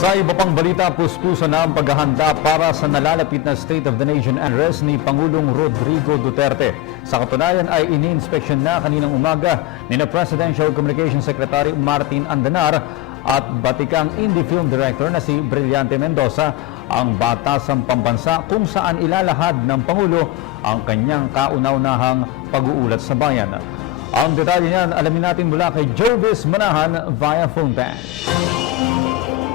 Sa iba pang balita, puspuso na ang paghahanda para sa nalalapit na State of the Nation address ni Pangulong Rodrigo Duterte. Sa katunayan ay ini-inspeksyon na kaninang umaga ni Presidential Communications Secretary Martin Andanar at batikang indie film director na si Brillante Mendoza ang batasang pambansa kung saan ilalahad ng Pangulo ang kanyang kauna-unahang pag-uulat sa bayan. Ang detalye niyan alamin natin mula kay Jervis Manahan via phone tag.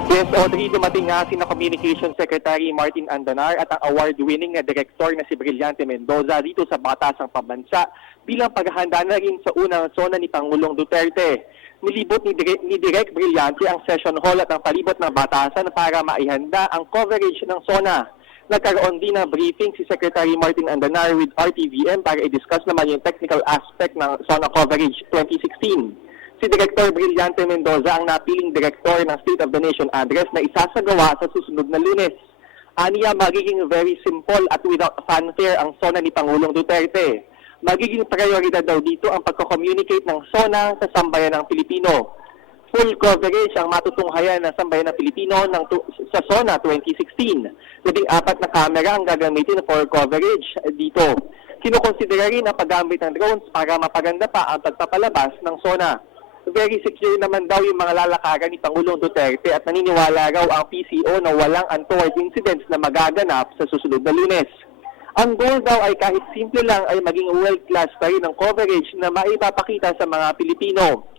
Yes, Audrey, dumating nga si Communication Secretary Martin Andanar at ang award-winning na direktor na si Brillante Mendoza dito sa Batasang Pambansa bilang paghahanda na rin sa unang sona ni Pangulong Duterte. Nilibot ni Direk Brillante ang session hall at ang palibot ng batasan para maihanda ang coverage ng sona. Nagkaroon din ng briefing si Secretary Martin Andanar with RTVM para i-discuss naman yung technical aspect ng sona coverage 2016. Si Director Brillante Mendoza ang napiling direktor ng State of the Nation address na isasagawa sa susunod na Lunes. Aniya, magiging very simple at without fanfare ang SONA ni Pangulong Duterte. Magiging prioridad daw dito ang pagko-communicate ng SONA sa sambayan ng Pilipino. Full coverage ang matutunghayan ng sambayan ng Pilipino sa SONA 2016. 14 na camera ang gagamitin for coverage dito. Kinukonsidera rin ang paggamit ng drones para mapaganda pa ang pagpapalabas ng SONA. Very secure naman daw yung mga lalakaran ni Pangulong Duterte at naniniwala raw ang PCO na walang untoward incidents na magaganap sa susunod na Lunes. Ang goal daw ay kahit simple lang ay maging world-class pa rin ang coverage na maipapakita sa mga Pilipino.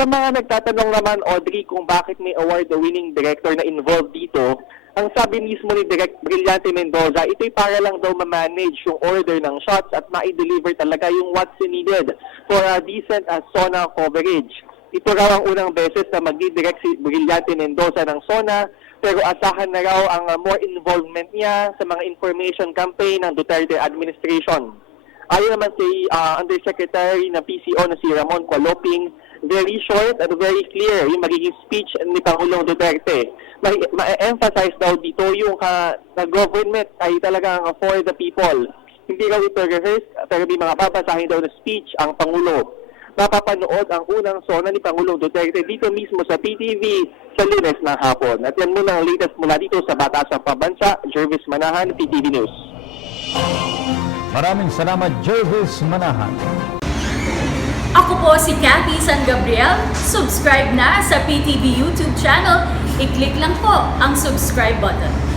Sa mga nagtatanong naman, Audrey, kung bakit may award-winning director na involved dito, ang sabi mismo ni Direk Brillante Mendoza, ito'y para lang daw ma-manage yung order ng shots at ma-deliver talaga yung what's needed for a decent SONA coverage. Ito raw ang unang beses na magdidirect si Brillante Mendoza ng SONA, pero asahan na raw ang more involvement niya sa mga information campaign ng Duterte administration. Ayon naman si Undersecretary ng PCO na si Ramon Cualoping, very short and very clear yung magiging speech ni Pangulong Duterte. Ma-emphasize daw dito yung government ay talagang for the people. Hindi raw ito rehearsed, pero may mga babasahin daw na speech ang Pangulo. Mapapanood ang unang SONA ni Pangulong Duterte dito mismo sa PTV sa Lunes ng hapon. At yan muna ang latest mula dito sa Batasang Pambansa. Jervis Manahan, PTV News. Maraming salamat, Jervis Manahan. Ako po si Cathy San Gabriel. Subscribe na sa PTV YouTube channel. I-click lang po ang subscribe button.